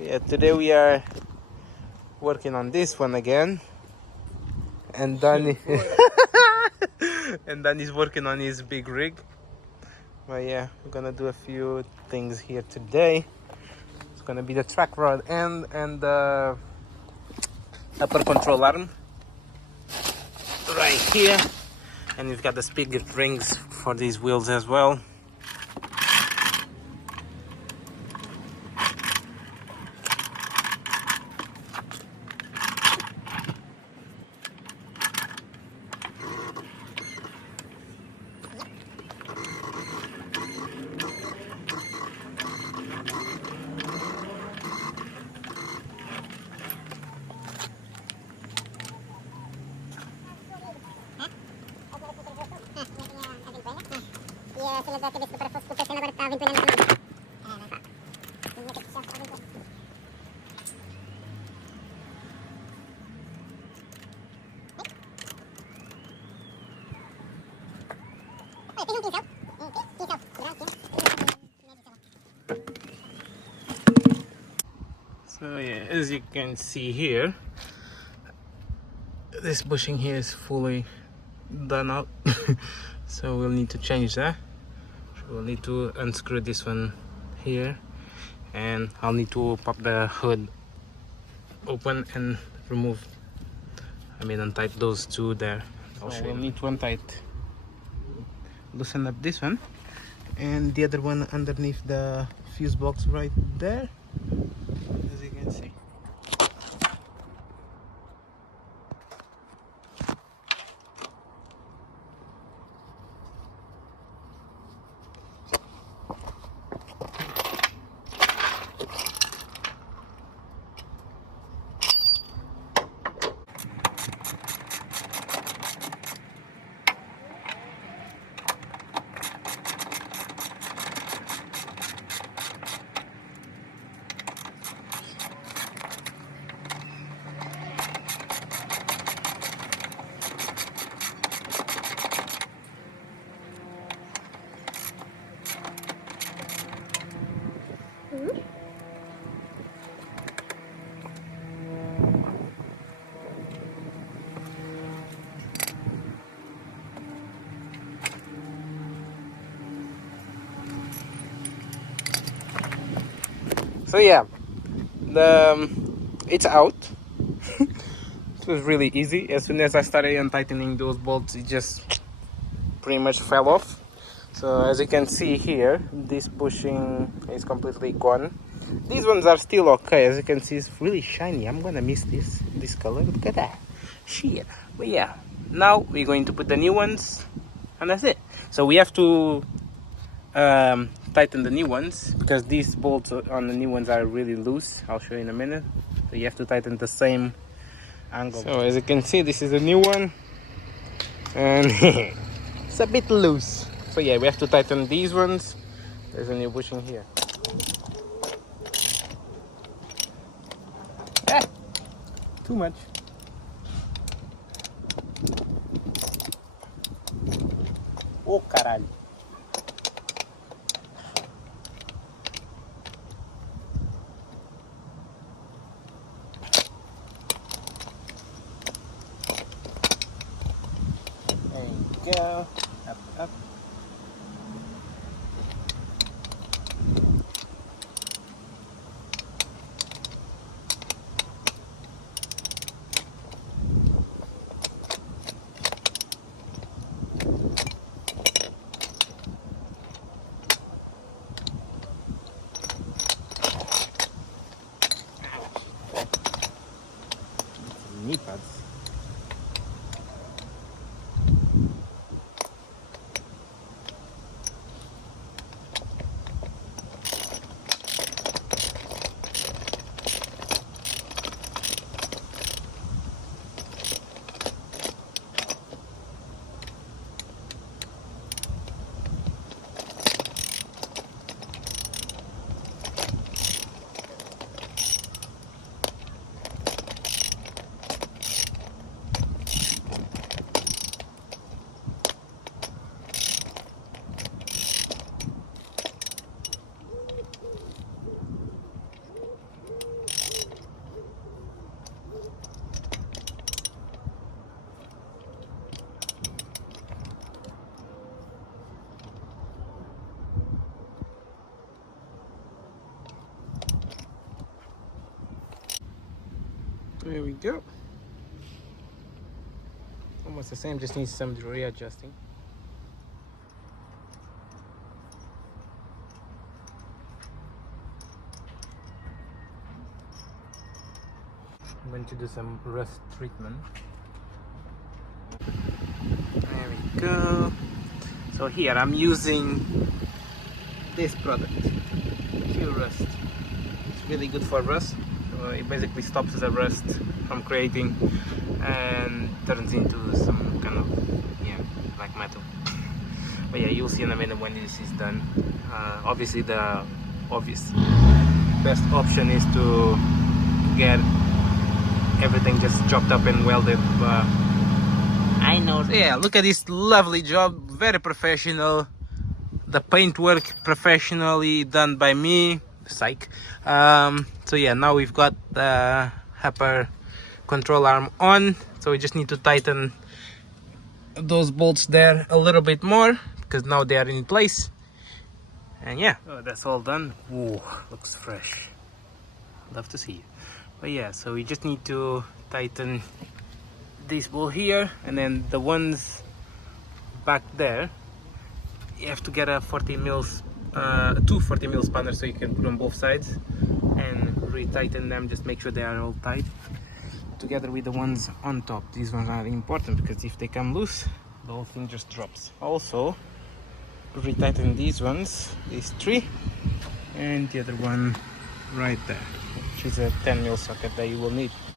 Yeah, today we are working on this one again, and Danny and Danny's working on his big rig. But yeah, we're gonna do a few things here today. It's gonna be the track rod and the upper control arm right here, and we've got the spigot rings for these wheels as well. So yeah, as you can see here, this bushing here is fully done out. So we'll need to change that. We'll need to unscrew this one here, and I'll need to pop the hood open and remove, untight those two there. So we'll need to untight, loosen up this one and the other one underneath the fuse box right there, as you can see. So yeah, it's out. It was really easy. As soon as I started untightening those bolts, it just pretty much fell off. So as you can see here, this bushing is completely gone. These ones are still okay. As you can see, it's really shiny. I'm gonna miss this color. Look at that shit. But yeah, now we're going to put the new ones, and that's it. So we have to tighten the new ones, because these bolts on the new ones are really loose. I'll show you in a minute. So you have to tighten the same angle. So as you can see, this is a new one, and it's a bit loose. So yeah, we have to tighten these ones. There's a new bushing here. Ah, too much. Oh caralho. Go up, up. Knee pads. There we go. Almost the same, just needs some readjusting. I'm going to do some rust treatment. There we go. So here I'm using this product, Pure Rust. It's really good for rust. So it basically stops the rust from creating and turns into some kind of, yeah, like metal. But yeah, you'll see in a minute when this is done. Obviously the obvious best option is to get everything just chopped up and welded, but I know. Yeah, look at this lovely job, very professional. The paintwork professionally done by me. Psych. So yeah, now we've got the upper control arm on, so we just need to tighten those bolts there a little bit more because now they are in place. And yeah, oh, that's all done. Ooh, looks fresh. Love to see it. But yeah, so we just need to tighten this bolt here, and then the ones back there, you have to get a 40 mils, two 40 mil spanners so you can put on both sides and retighten them. Just make sure they are all tight together with the ones on top. These ones are important because if they come loose, the whole thing just drops. Also, retighten these ones, these three, and the other one right there, which is a 10 mil socket that you will need.